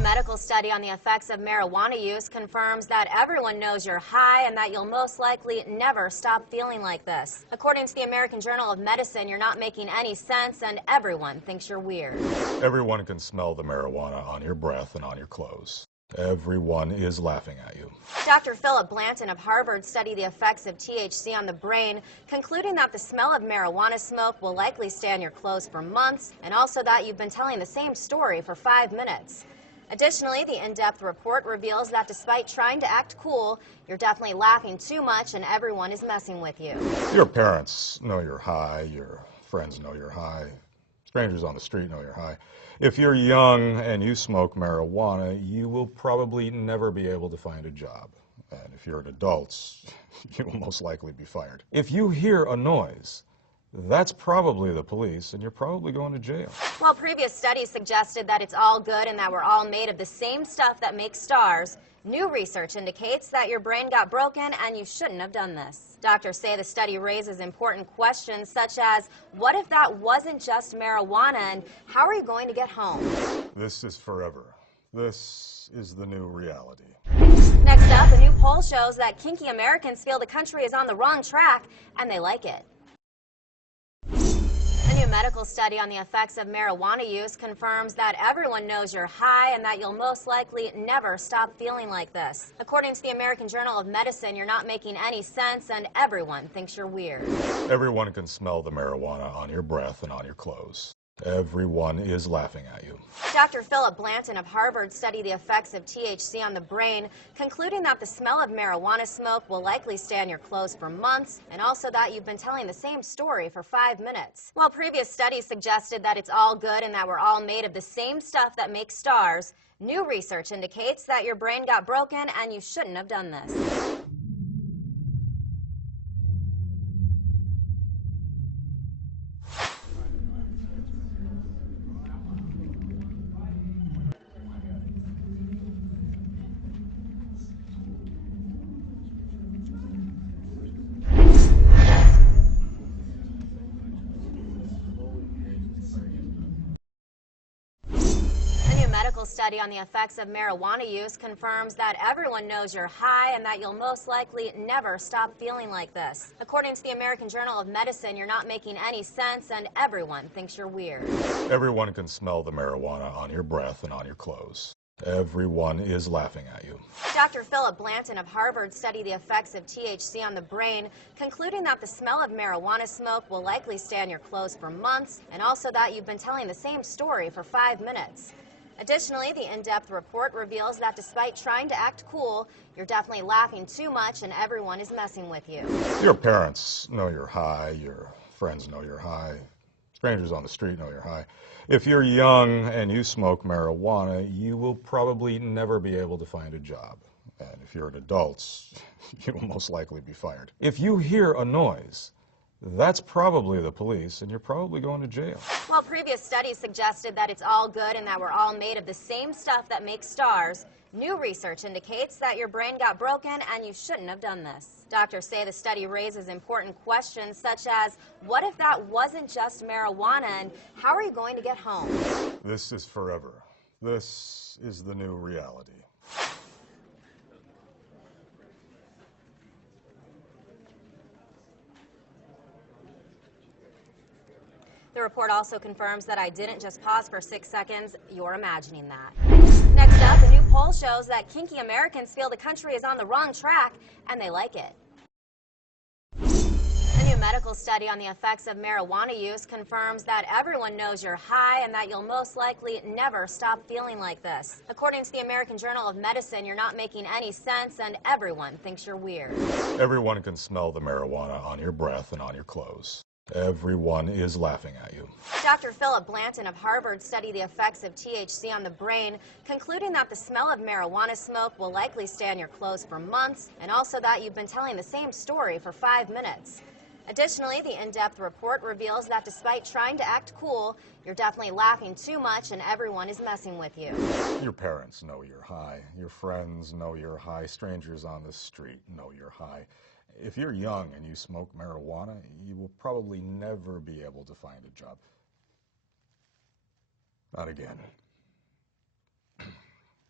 medical study on the effects of marijuana use confirms that everyone knows you're high and that you'll most likely never stop feeling like this. According to the American Journal of Medicine, you're not making any sense and everyone thinks you're weird. Everyone can smell the marijuana on your breath and on your clothes. Everyone is laughing at you. Dr. Philip Blanton of Harvard studied the effects of THC on the brain, concluding that the smell of marijuana smoke will likely stay on your clothes for months, and also that you've been telling the same story for 5 minutes. Additionally, the in-depth report reveals that despite trying to act cool, you're definitely laughing too much and everyone is messing with you. Your parents know you're high. Your friends know you're high. Strangers on the street know you're high. If you're young and you smoke marijuana, you will probably never be able to find a job. And if you're an adult, you will most likely be fired. If you hear a noise, that's probably the police, and you're probably going to jail. While previous studies suggested that it's all good and that we're all made of the same stuff that makes stars, new research indicates that your brain got broken and you shouldn't have done this. Doctors say the study raises important questions such as, what if that wasn't just marijuana and how are you going to get home? This is forever. This is the new reality. Next up, a new poll shows that kinky Americans feel the country is on the wrong track and they like it. A new medical study on the effects of marijuana use confirms that everyone knows you're high and that you'll most likely never stop feeling like this. According to the American Journal of Medicine, you're not making any sense and everyone thinks you're weird. Everyone can smell the marijuana on your breath and on your clothes. Everyone is laughing at you. Dr. Philip Blanton of Harvard studied the effects of THC on the brain, concluding that the smell of marijuana smoke will likely stay on your clothes for months, and also that you've been telling the same story for 5 minutes. While previous studies suggested that it's all good and that we're all made of the same stuff that makes stars, new research indicates that your brain got broken and you shouldn't have done this. Medical study on the effects of marijuana use confirms that everyone knows you're high and that you'll most likely never stop feeling like this. According to the American Journal of Medicine, you're not making any sense and everyone thinks you're weird. Everyone can smell the marijuana on your breath and on your clothes. Everyone is laughing at you. Dr. Philip Blanton of Harvard studied the effects of THC on the brain, concluding that the smell of marijuana smoke will likely stay on your clothes for months, and also that you've been telling the same story for 5 minutes. Additionally, the in-depth report reveals that despite trying to act cool, you're definitely laughing too much and everyone is messing with you. Your parents know you're high. Your friends know you're high. Strangers on the street know you're high. If you're young and you smoke marijuana, you will probably never be able to find a job. And if you're an adult, you will most likely be fired. If you hear a noise, that's probably the police, and you're probably going to jail. While previous studies suggested that it's all good and that we're all made of the same stuff that makes stars, new research indicates that your brain got broken and you shouldn't have done this. Doctors say the study raises important questions such as, what if that wasn't just marijuana and how are you going to get home? This is forever. This is the new reality. The report also confirms that I didn't just pause for 6 seconds. You're imagining that. Next up, a new poll shows that kinky Americans feel the country is on the wrong track, and they like it. A new medical study on the effects of marijuana use confirms that everyone knows you're high and that you'll most likely never stop feeling like this. According to the American Journal of Medicine, you're not making any sense and everyone thinks you're weird. Everyone can smell the marijuana on your breath and on your clothes. Everyone is laughing at you. Dr. Philip Blanton of Harvard studied the effects of THC on the brain, concluding that the smell of marijuana smoke will likely stay on your clothes for months, and also that you've been telling the same story for 5 minutes. Additionally, the in-depth report reveals that despite trying to act cool, you're definitely laughing too much and everyone is messing with you. Your parents know you're high. Your friends know you're high. Strangers on the street know you're high. If you're young and you smoke marijuana, you will probably never be able to find a job. Not again.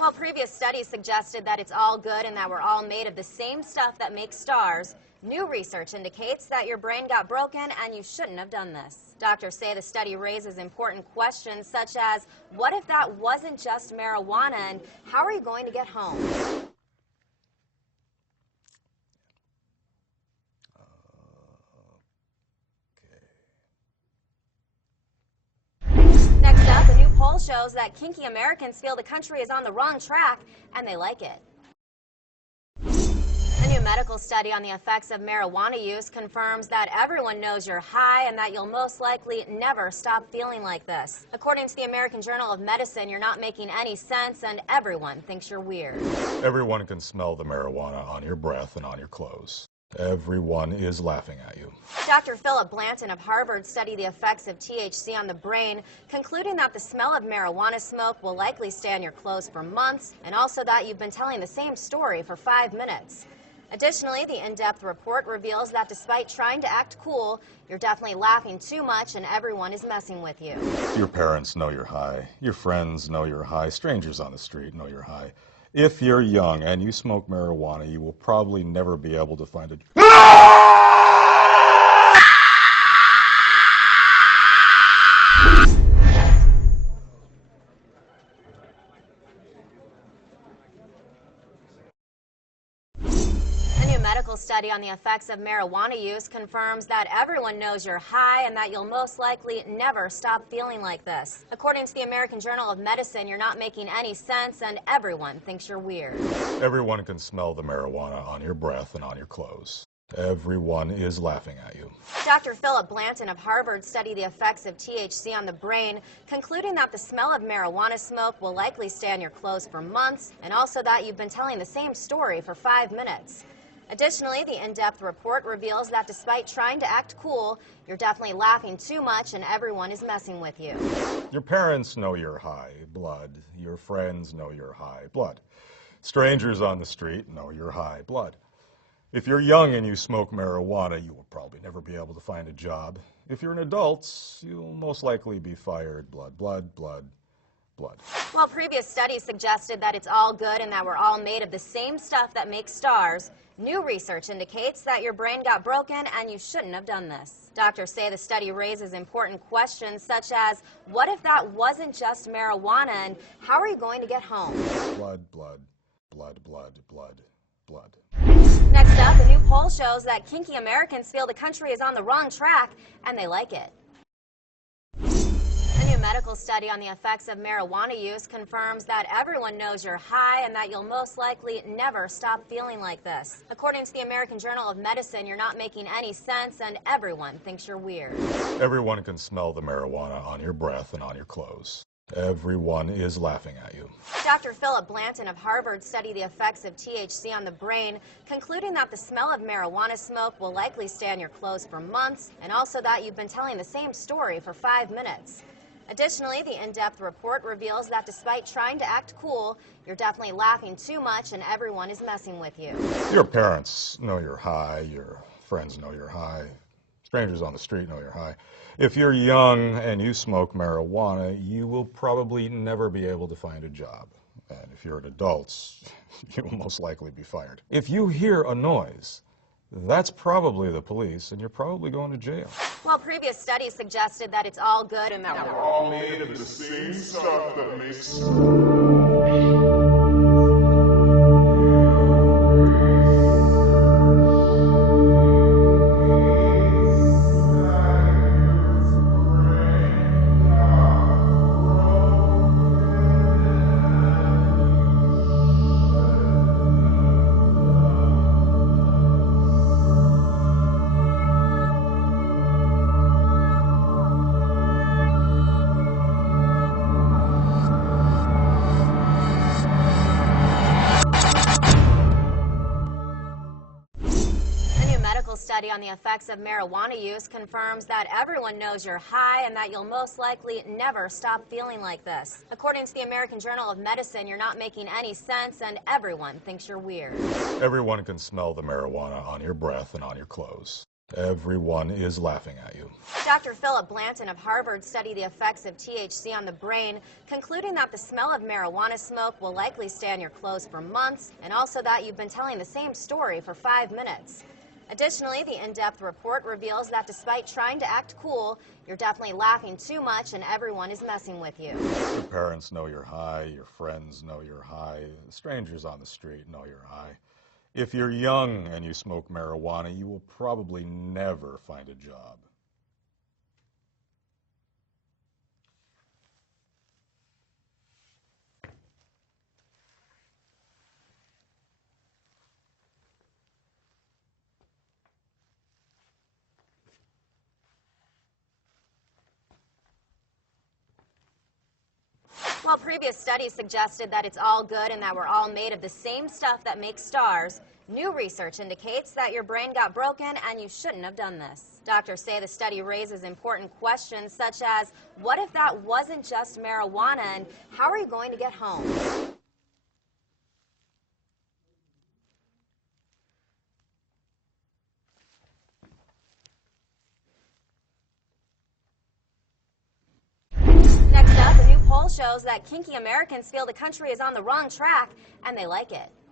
While previous studies suggested that it's all good and that we're all made of the same stuff that makes stars, new research indicates that your brain got broken and you shouldn't have done this. Doctors say the study raises important questions such as, what if that wasn't just marijuana and how are you going to get home? Next up, a new poll shows that kinky Americans feel the country is on the wrong track and they like it. A new medical study on the effects of marijuana use confirms that everyone knows you're high and that you'll most likely never stop feeling like this. According to the American Journal of Medicine, you're not making any sense and everyone thinks you're weird. Everyone can smell the marijuana on your breath and on your clothes. Everyone is laughing at you. Dr. Philip Blanton of Harvard studied the effects of THC on the brain, concluding that the smell of marijuana smoke will likely stay on your clothes for months, and also that you've been telling the same story for 5 minutes. Additionally, the in-depth report reveals that despite trying to act cool, you're definitely laughing too much and everyone is messing with you. Your parents know you're high. Your friends know you're high. Strangers on the street know you're high. If you're young and you smoke marijuana, you will probably never be able to find a... Medical study on the effects of marijuana use confirms that everyone knows you're high and that you'll most likely never stop feeling like this. According to the American Journal of Medicine, you're not making any sense and everyone thinks you're weird. Everyone can smell the marijuana on your breath and on your clothes. Everyone is laughing at you. Dr. Philip Blanton of Harvard studied the effects of THC on the brain, concluding that the smell of marijuana smoke will likely stay on your clothes for months, and also that you've been telling the same story for 5 minutes. Additionally, the in-depth report reveals that despite trying to act cool, you're definitely laughing too much and everyone is messing with you. Your parents know you're high blood. Your friends know you're high blood. Strangers on the street know you're high blood. If you're young and you smoke marijuana, you will probably never be able to find a job. If you're an adult, you'll most likely be fired. Blood, blood, blood, blood. While previous studies suggested that it's all good and that we're all made of the same stuff that makes stars, new research indicates that your brain got broken and you shouldn't have done this. Doctors say the study raises important questions such as, what if that wasn't just marijuana and how are you going to get home? Blood, blood, blood, blood, blood, blood. Next up, a new poll shows that kinky Americans feel the country is on the wrong track and they like it. A new medical study on the effects of marijuana use confirms that everyone knows you're high and that you'll most likely never stop feeling like this. According to the American Journal of Medicine, you're not making any sense and everyone thinks you're weird. Everyone can smell the marijuana on your breath and on your clothes. Everyone is laughing at you. Dr. Philip Blanton of Harvard studied the effects of THC on the brain, concluding that the smell of marijuana smoke will likely stay on your clothes for months, and also that you've been telling the same story for 5 minutes. Additionally, the in-depth report reveals that despite trying to act cool, you're definitely laughing too much and everyone is messing with you. Your parents know you're high. Your friends know you're high. Strangers on the street know you're high. If you're young and you smoke marijuana, you will probably never be able to find a job. And if you're an adult, you will most likely be fired. If you hear a noise, that's probably the police, and you're probably going to jail. While previous studies suggested that it's all good and that We're all made of the same stuff that makes... study on the effects of marijuana use confirms that everyone knows you're high and that you'll most likely never stop feeling like this. According to the American Journal of Medicine, you're not making any sense and everyone thinks you're weird. Everyone can smell the marijuana on your breath and on your clothes. Everyone is laughing at you. Dr. Philip Blanton of Harvard studied the effects of THC on the brain, concluding that the smell of marijuana smoke will likely stay on your clothes for months, and also that you've been telling the same story for 5 minutes. Additionally, the in-depth report reveals that despite trying to act cool, you're definitely laughing too much and everyone is messing with you. Your parents know you're high, your friends know you're high, strangers on the street know you're high. If you're young and you smoke marijuana, you will probably never find a job. While previous studies suggested that it's all good and that we're all made of the same stuff that makes stars, new research indicates that your brain got broken and you shouldn't have done this. Doctors say the study raises important questions such as, what if that wasn't just marijuana and how are you going to get home? Next up, a new poll shows that kinky Americans feel the country is on the wrong track and they like it.